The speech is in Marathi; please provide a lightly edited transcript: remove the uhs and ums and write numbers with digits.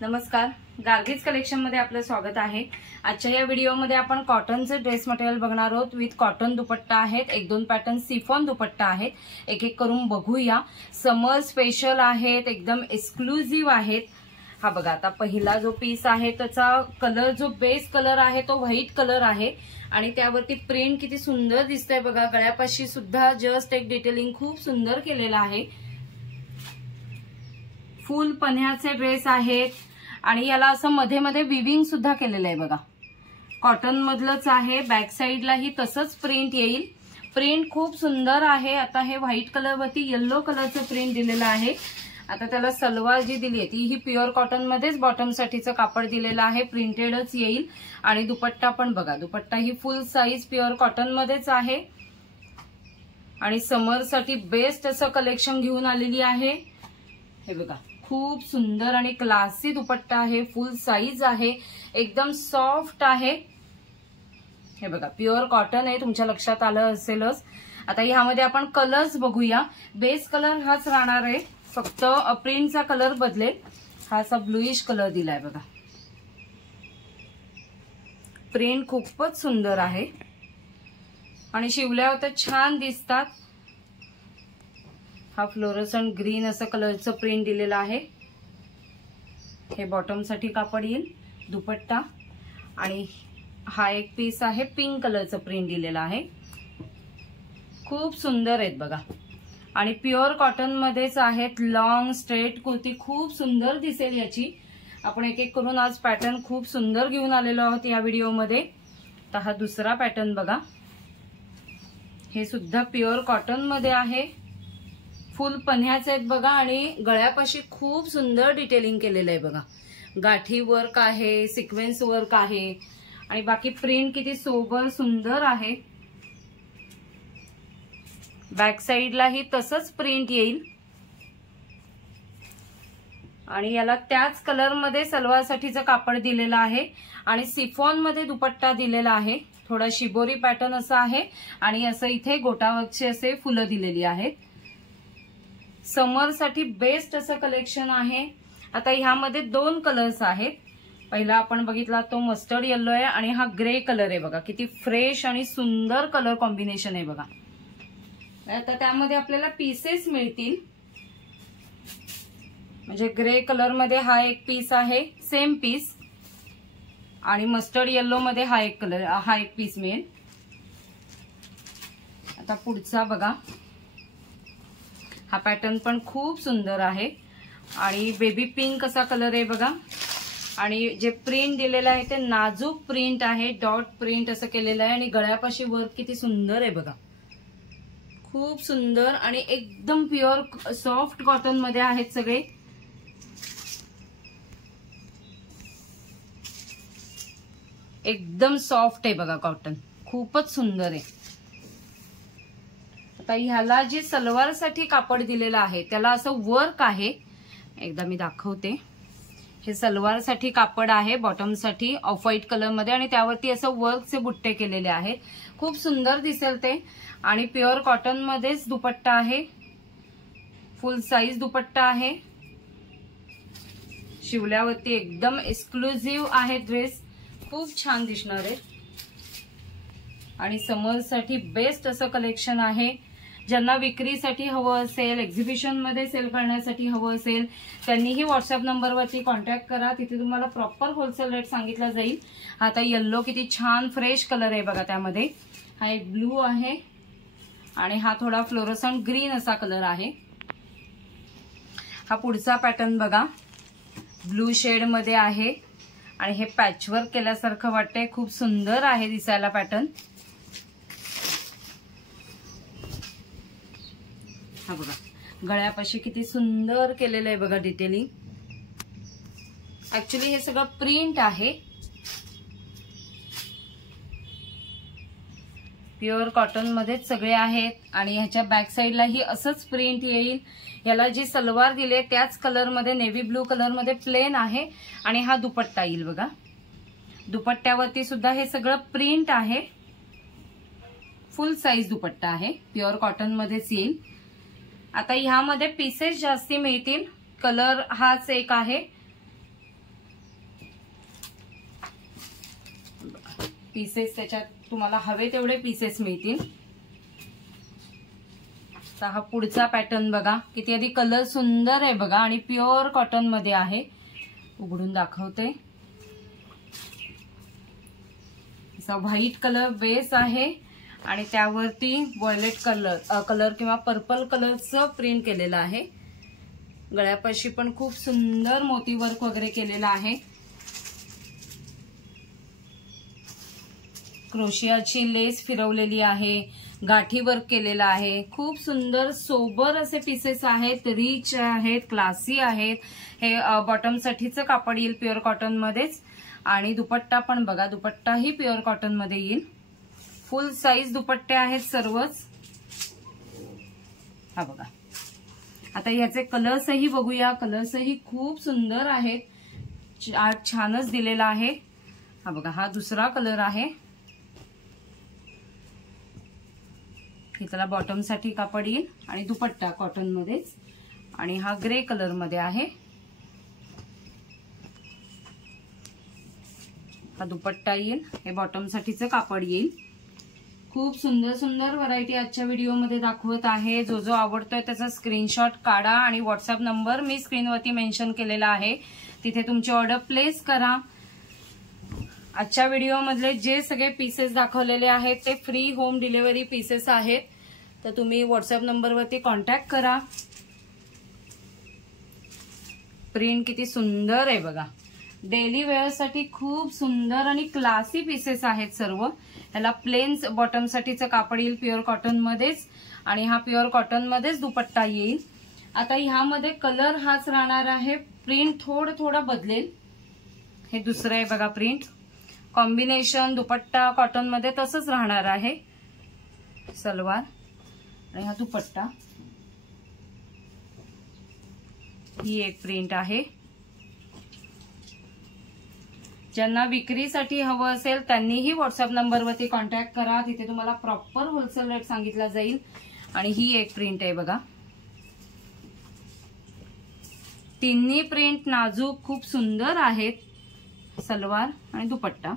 नमस्कार, गार्गीज कलेक्शन मध्ये आपलं स्वागत आहे। आजच्या या व्हिडिओमध्ये आपण कॉटनचे ड्रेस मटेरियल बघणार आहोत। विथ कॉटन दुपट्टा आहेत, एक दोन पॅटर्न सिफॉन दुपट्टा आहेत, एक एक करून बघूया। समर स्पेशल आहेत, एकदम एक्सक्लुझिव्ह आहेत। हा बघा, आता पहिला जो पीस आहे त्याचा कलर, जो बेस कलर आहे तो व्हाईट कलर आहे आणि त्यावरती प्रिंट किती सुंदर दिसतंय बघा। गळ्यापाशी सुद्धा जस्ट एक डिटेलिंग खूप सुंदर केलेलं आहे। फुल पन्ह्याचे ड्रेस आहेत आणि याला असं मध्ये मध्ये विविंग सुद्धा केलेलं आहे बघा। कॉटन मधलंच आहे, बॅक साइडला ही तसंच प्रिंट येईल। प्रिंट खूप सुंदर आहे। आता हे व्हाईट कलर वरती येलो कलरचं प्रिंट दिलेलं आहे। आता त्याला सलवार जी दिली आहे ती ही प्युअर कॉटन मध्येच बॉटम साठीचं कापड दिलेलं आहे, प्रिंटेडच येईल। आणि दुपट्टा पण बघा, दुपट्टा ही फुल साईज प्युअर कॉटन मध्येच आहे आणि समर साठी बेस्ट असं कलेक्शन घेऊन आलेली आहे। हे बघा, खूप सुंदर आणि क्लासी दुपट्टा आहे, फुल साईज आहे, एकदम सॉफ्ट आहे। हे बघा, प्युअर कॉटन आहे, तुमच्या लक्षात आलं असेलच। आता ह्यामध्ये आपण कलर्स बघूया। बेस कलर हाच राहणार आहे, फक्त प्रिंटचा कलर बदलेल। हा असा ब्लूइश कलर दिलाय बघा। प्रिंट खूपच सुंदर आहे आणि शिवल्यावर तर छान दिसतात। हा फ्लोरोसंट ग्रीन असं कलरचं प्रिंट दिलेलं आहे। हे बॉटम साठी कापड येईल, दुपट्टा आणि हा एक पीस आहे, पिंक कलरचं प्रिंट दिलेलं आहे। खूप सुंदर आहेत बघा आणि प्युअर कॉटन मध्येच आहेत। लॉंग स्ट्रेट कुर्ती खूप सुंदर दिसेल याची। आपण एक एक करून आज पॅटर्न खूप सुंदर घेऊन आलेलो आहोत या व्हिडिओमध्ये। तर हा दुसरा पॅटर्न बघा, हे सुद्धा प्युअर कॉटन मध्ये आहे। फुल पन्ह्याचे आहेत बघा आणि गळ्यापाशी खूप सुंदर डिटेलिंग केलेलं आहे बघा। गाठी वर्क आहे, सिक्वेन्स वर्क आहे आणि बाकी प्रिंट किती सोबर सुंदर आहे। बॅक साइडलाही तसंच प्रिंट येईल आणि याला त्याच कलर मध्ये सलवार साठीचं कापड दिलेलं आहे आणि सिफॉन मध्ये दुपट्टा दिलेला आहे। थोडा शिबोरी पॅटर्न असा आहे आणि असं इथे गोटावर्कचे असे फुलं दिलेली आहेत। समर साठी बेस्ट असं कलेक्शन आहे। आता ह्यामध्ये दोन कलर्स आहेत। पहिला आपण बघितला तो मस्टर्ड येलो आहे आणि हा ग्रे कलर आहे बघा। किती फ्रेश आणि सुंदर कलर कॉम्बिनेशन आहे बघा। आता त्यामध्ये आपल्याला पीसेस मिळतील, म्हणजे ग्रे कलर मध्ये हा एक पीस आहे, सेम पीस, आणि मस्टर्ड येलो मध्ये हा एक कलर, हा एक पीस मिळेल। आता पुढचा बघा, हा पॅटर्न पण खूप सुंदर आहे आणि बेबी पिंक असा कलर आहे बघा। आणि जे प्रिंट दिलेलं आहे ते नाजूक प्रिंट आहे, डॉट प्रिंट असं केलेलं आहे आणि गळ्यापाशी वर्क किती सुंदर आहे बघा। खूप सुंदर आणि एकदम प्युअर सॉफ्ट कॉटन मध्ये आहेत सगळे। एकदम सॉफ्ट आहे बघा कॉटन, खूपच सुंदर आहे। आता ह्याला जे सलवार साठी कापड दिलेलं आहे त्याला असं वर्क आहे, एकदा मी दाखवते। हे सलवार साठी कापड आहे, बॉटम साठी ऑफ व्हाईट कलर मध्ये आणि त्यावरती असं वर्कचे बुट्टे केलेले आहेत। खूप सुंदर दिसेल ते आणि प्युअर कॉटन मध्येच दुपट्टा आहे, फुल साईज दुपट्टा आहे। शिवल्यावरती एकदम एक्सक्लुझिव्ह आहे ड्रेस, खूप छान दिसणार आहे आणि समर साठी बेस्ट असं कलेक्शन आहे। ज्यांना विक्रीसाठी हवं असेल, एक्झिबिशन मध्ये सेल करण्यासाठी हवं असेल, त्यांनीही व्हॉट्सअप नंबरवरती कॉन्टॅक्ट करा, तिथे तुम्हाला प्रॉपर होलसेल रेट सांगितला जाईल। आता येल्लो किती छान फ्रेश कलर आहे बघा, त्यामध्ये हा एक ब्लू आहे आणि हा थोडा फ्लोरोसंट ग्रीन असा कलर आहे। हा पुढचा पॅटर्न बघा, ब्लू शेड मध्ये आहे आणि हे पॅचवर्क केल्यासारखं वाटतंय, खूप सुंदर आहे दिसायला पॅटर्न। हा बघा, गळ्यापाशी किती सुंदर केलेलं आहे बघा डिटेलिंग। ऍक्च्युली हे सगळं प्रिंट आहे, प्युअर कॉटन मध्येच सगळे आहेत आणि ह्याच्या बॅक साइडलाही असंच प्रिंट येईल। याला जी सलवार दिली त्याच कलर मध्ये, नेव्ही ब्लू कलर मध्ये प्लेन आहे आणि हा दुपट्टा येईल बघा। दुपट्ट्यावरती सुद्धा हे सगळं प्रिंट आहे, फुल साईज दुपट्टा आहे, प्युअर कॉटन मध्येच येईल। आता ह्यामध्ये पीसेस जास्ती मिळतील, कलर हाच एक आहे पीसेस त्याच्यात तुम्हाला हवे तेवढे पीसेस मिळतील. तर हा पुढचा पॅटर्न बघा, किती आधी कलर सुंदर आहे बघा आणि प्युअर कॉटन मध्ये आहे. उघडून दाखवते. असा व्हाईट कलर बेस आहे आणि त्यावरती व्हायलेट कलर किंवा पर्पल कलरचं प्रिंट केलेलं आहे. गळ्यापाशी पण खूप सुंदर मोती वर्क वगैरे केलेलं आहे. क्रोशियाची लेस फिरवलेली आहे, गाठी वर्क केलेला आहे. खूप सुंदर सोबर असे पीसेस आहेत, रिच आहेत, क्लासी आहेत. हे बॉटम साठीचं कापड येईल प्युअर कॉटन मध्येच. आणि दुपट्टा पण बघा, दुपट्टाही प्युअर कॉटन मध्ये येईल. फुल साईज दुपट्टे आहेत सर्वच. हा बघा. आता ह्याचे कलर्सही बघूया. कलर्सही खूप सुंदर आहेत. चार्ट छानच दिलेला आहे. हा बघा, हा दुसरा कलर आहे. हे त्याला बॉटम साठी कापड येईल आणि दुपट्टा कॉटन मध्येच. आणि हा ग्रे कलर मध्ये आहे. हा दुपट्टा येईल, हे बॉटम साठीचं कापड येईल. खूप सुंदर सुंदर व्हरायटी आजच्या व्हिडिओमध्ये दाखवत आहे. जो जो आवडतोय त्याचा स्क्रीनशॉट काढा आणि व्हॉट्सअप नंबर मी स्क्रीनवरती मेन्शन केलेला आहे, तिथे तुमची ऑर्डर प्लेस करा. आजच्या व्हिडिओमधले जे सगळे पीसेस दाखवलेले आहेत ते फ्री होम डिलिव्हरी पीसेस आहेत. तर तुम्ही व्हॉट्सअप नंबरवरती कॉन्टॅक्ट करा. प्रिंट किती सुंदर आहे बघा. डेली वेअर साठी खूप सुंदर आणि क्लासी पीसेस आहेत सर्व. याला प्लेन बॉटम साठीचं कापड येईल प्युअर कॉटन मध्येच आणि हा प्युअर कॉटन मध्येच दुपट्टा येईल. आता ह्यामध्ये कलर हाच राहणार आहे. प्रिंट थोडं बदलेल. हे दुसरं आहे बघा प्रिंट. कॉम्बिनेशन दुपट्टा कॉटन मध्ये तसंच राहणार आहे. सलवार आणि हा दुपट्टा. ही एक प्रिंट आहे. ज्यांना विक्रीसाठी हवं असेल त्यांनीही व्हॉट्सअप नंबरवरती कॉन्टॅक्ट करा. तिथे तुम्हाला प्रॉपर होलसेल रेट सांगितला जाईल. आणि ही एक प्रिंट आहे बघा. तिन्ही प्रिंट नाजूक खूप सुंदर आहेत. सलवार आणि दुपट्टा.